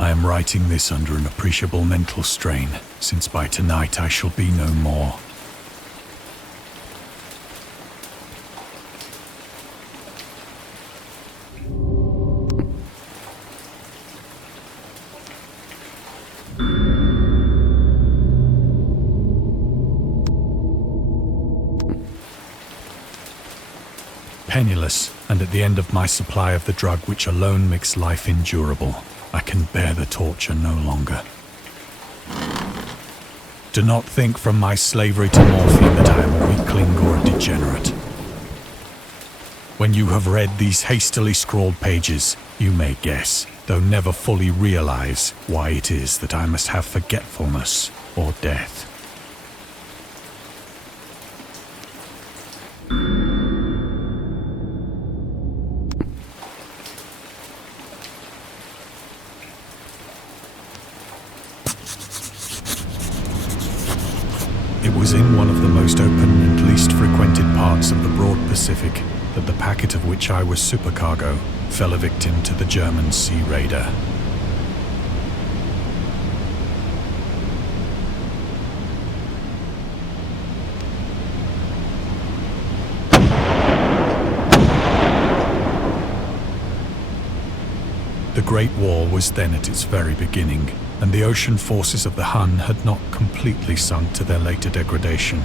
I am writing this under an appreciable mental strain, since by tonight I shall be no more. Penniless, and at the end of my supply of the drug which alone makes life endurable, I can bear the torture no longer. Do not think from my slavery to morphine that I am a weakling or a degenerate. When you have read these hastily scrawled pages, you may guess, though never fully realize, why it is that I must have forgetfulness or death. It was in one of the most open and least frequented parts of the broad Pacific that the packet of which I was supercargo fell a victim to the German sea raider. The Great War was then at its very beginning, and the ocean forces of the Hun had not completely sunk to their later degradation.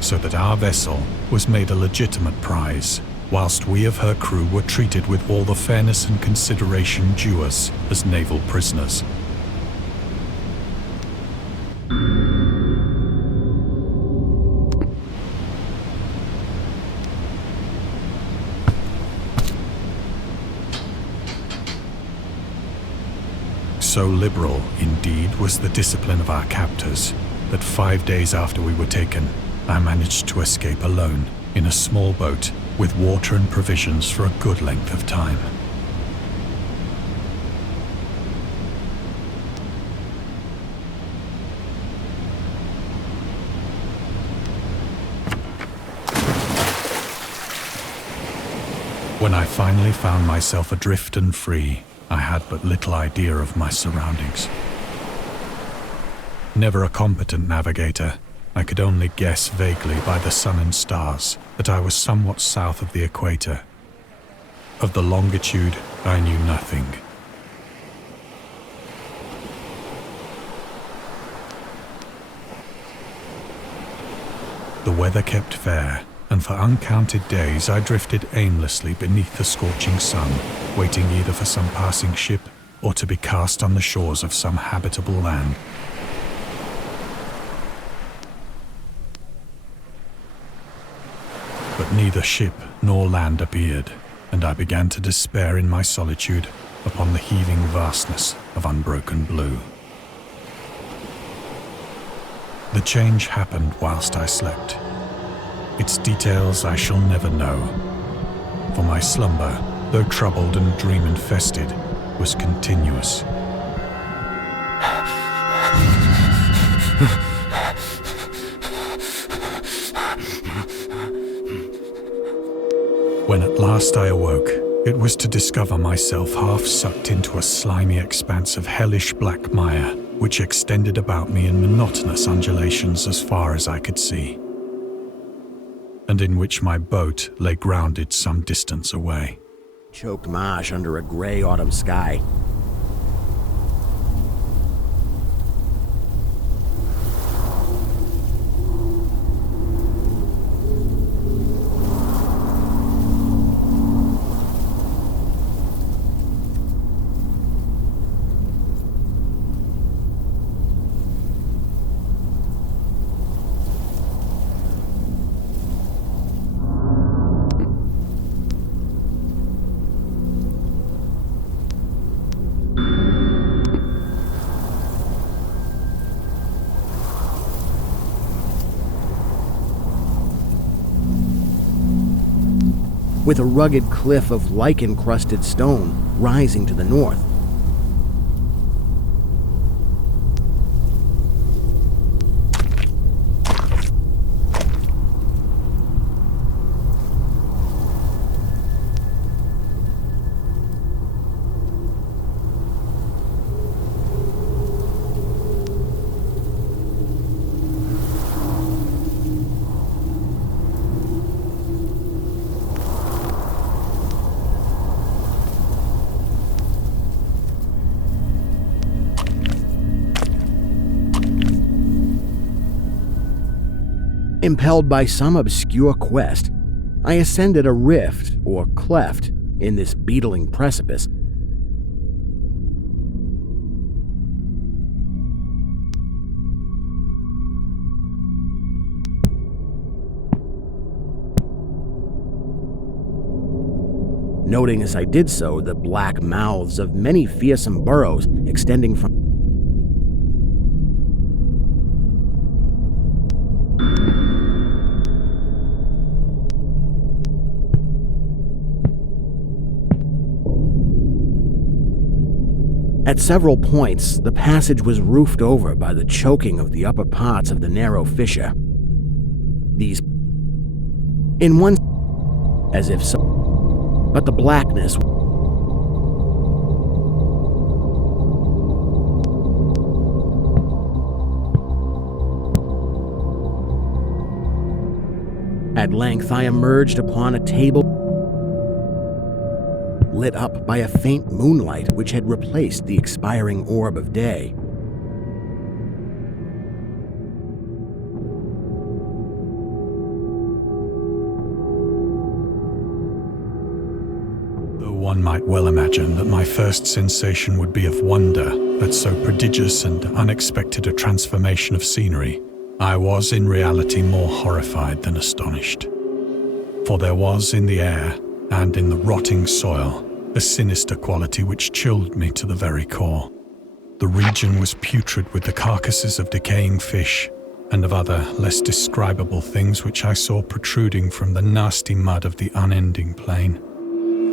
So that our vessel was made a legitimate prize, whilst we of her crew were treated with all the fairness and consideration due us as naval prisoners. So liberal, indeed, was the discipline of our captors, that 5 days after we were taken, I managed to escape alone, in a small boat, with water and provisions for a good length of time. When I finally found myself adrift and free, I had but little idea of my surroundings. Never a competent navigator, I could only guess vaguely by the sun and stars that I was somewhat south of the equator. Of the longitude, I knew nothing. The weather kept fair, and for uncounted days I drifted aimlessly beneath the scorching sun, waiting either for some passing ship or to be cast on the shores of some habitable land. But neither ship nor land appeared, and I began to despair in my solitude upon the heaving vastness of unbroken blue. The change happened whilst I slept. Its details I shall never know, for my slumber, though troubled and dream-infested, was continuous. When at last I awoke, it was to discover myself half sucked into a slimy expanse of hellish black mire, which extended about me in monotonous undulations as far as I could see, and in which my boat lay grounded some distance away. Choked marsh under a gray autumn sky. With a rugged cliff of lichen-crusted stone rising to the north. Impelled by some obscure quest, I ascended a rift, or cleft, in this beetling precipice. Noting as I did so the black mouths of many fearsome burrows extending from At several points, the passage was roofed over by the choking of the upper parts of the narrow fissure. These, in one, as if so, but the blackness At length, I emerged upon a table lit up by a faint moonlight which had replaced the expiring orb of day. Though one might well imagine that my first sensation would be of wonder at so prodigious and unexpected a transformation of scenery, I was in reality more horrified than astonished. For there was in the air and in the rotting soil a sinister quality which chilled me to the very core. The region was putrid with the carcasses of decaying fish and of other less describable things which I saw protruding from the nasty mud of the unending plain.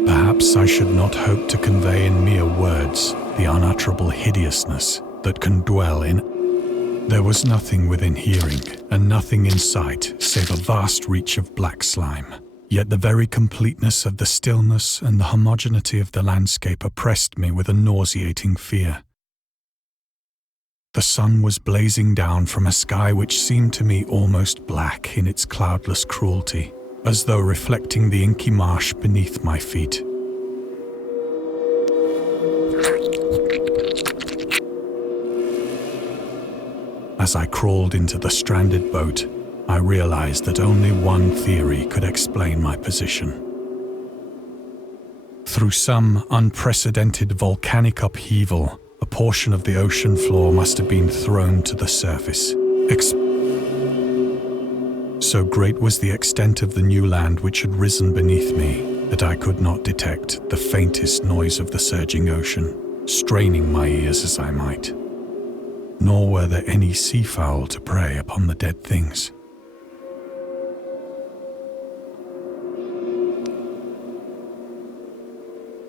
Perhaps I should not hope to convey in mere words the unutterable hideousness that can dwell in. There was nothing within hearing and nothing in sight save a vast reach of black slime. Yet the very completeness of the stillness and the homogeneity of the landscape oppressed me with a nauseating fear. The sun was blazing down from a sky which seemed to me almost black in its cloudless cruelty, as though reflecting the inky marsh beneath my feet. As I crawled into the stranded boat, I realized that only one theory could explain my position. Through some unprecedented volcanic upheaval, a portion of the ocean floor must have been thrown to the surface. So great was the extent of the new land which had risen beneath me that I could not detect the faintest noise of the surging ocean, straining my ears as I might. Nor were there any seafowl to prey upon the dead things.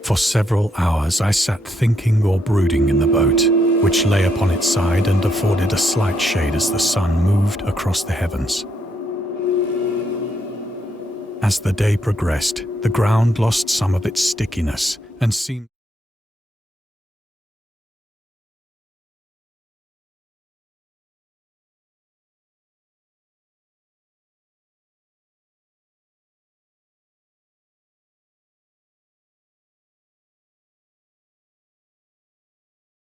For several hours I sat thinking or brooding in the boat, which lay upon its side and afforded a slight shade as the sun moved across the heavens. As the day progressed, the ground lost some of its stickiness and seemed